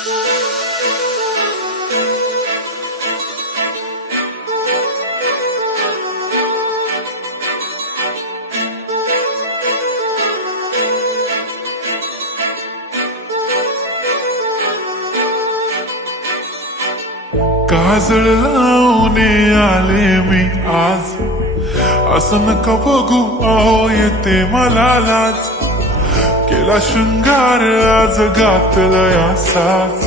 काजळ लावून आले मी आज, असं नका बघू अहो येते मला लाज. केला शृंगार आज घातलाय असाच,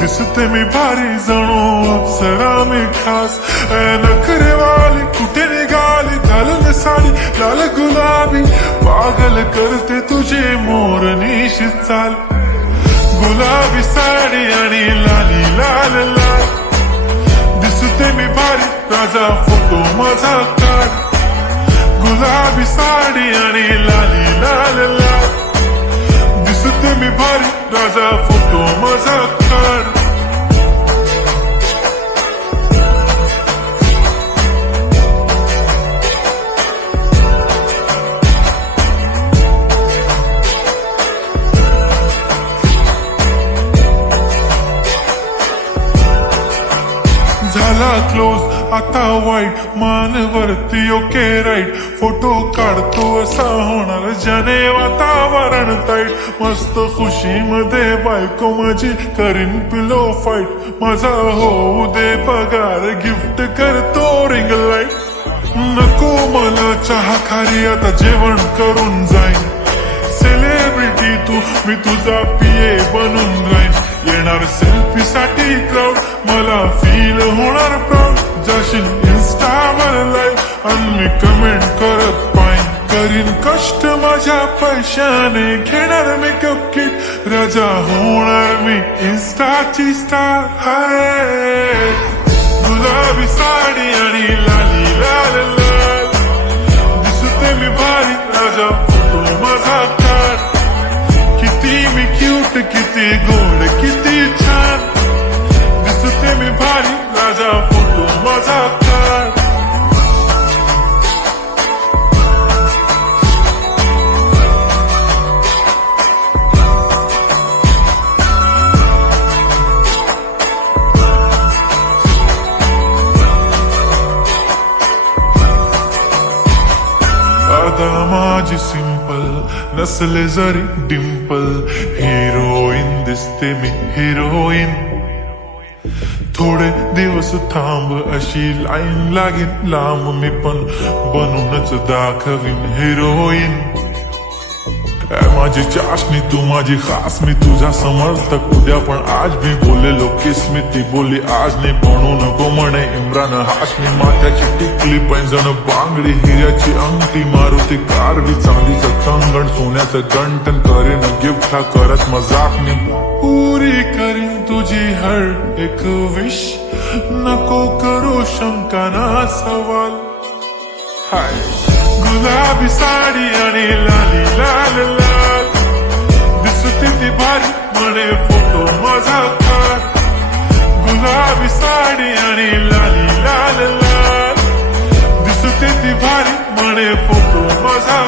दिसते मी भारी जणू अप्सरा मी खास. नखरेवाली कुठे निघाली घालून साडी लाल गुलाबी, पागल करते तुझे मोरनीशी चाल. गुलाबी साडी आणि लाली लाल लाल, दिसते मी भारी राजा फोटो माझा काढ. गुलाबी साडी आणि लाली लाल लाल, दिसते मी भारी राजा फोटो माझा काढ. झाला क्लोज आता वाईट, मानवरती ओके राईट. फोटो काढतो असा होणार ज्याने वातावरण ताईट. मस्त खुशीमध्ये बायको माझी करीन पिलो फाईट. माझा होऊ दे पगार गिफ्ट करतो रिंग लाईट. नको मला चहा खारी आता जेवण करून जाईन. सेलिब्रिटी तू मी तुझा पिये बनून राहीन. येणार सेल्फी साठी क्राऊड मला फील होणार प्राऊड. जाशील इन्स्टावर लाईव्ह आणि मी कमेंट करत पाईन. करीन कष्ट माझ्या पैशाने घेणार मेकअप किट. राजा होणार मी इन्स्टाची स्टार. हाय गुलाबी साडी आणि लाली लाल लाल, दिसते मी भारी राजा फोटो माझा काढ. किती मी क्यूट किती गोड किती छान, दिसते मी भारी राजा फोटो माझा काढ. अदा माझी सिंपल नसले जरी डिंपल. हिरोईन दिसते मी हिरोईन. थोडे दिवस थांब अशी लाईन लागेल लांब, मी पण बनूनच दाखवीन हिरोईन. माझी चाशनी तू माझी खास, मी तुझा समर्थक उद्या पण आज मी बोलेलो किस्मी. ती बोली आज नाही बनू नको म्हणे इम्रान हाशमी. माथ्याची टिकली पैंजण बांगडी हिऱ्याची अंगठी, मारुती कारवी चांदीचं कंगण सोन्याचं गंटन. करीन गिफ्ट हा करत मजाक मी. पुरी करीन तुझी हर एक विश, नको करू शंका ना सवाल. हाय गुलाबी साडी आणि लाली लाल लाल, दिसते ती भारी म्हणे फोटो माझा काढ. गुलाबी साडी आणि लाली लाल लाल, दिसते ती भारी म्हणे फोटो माझा.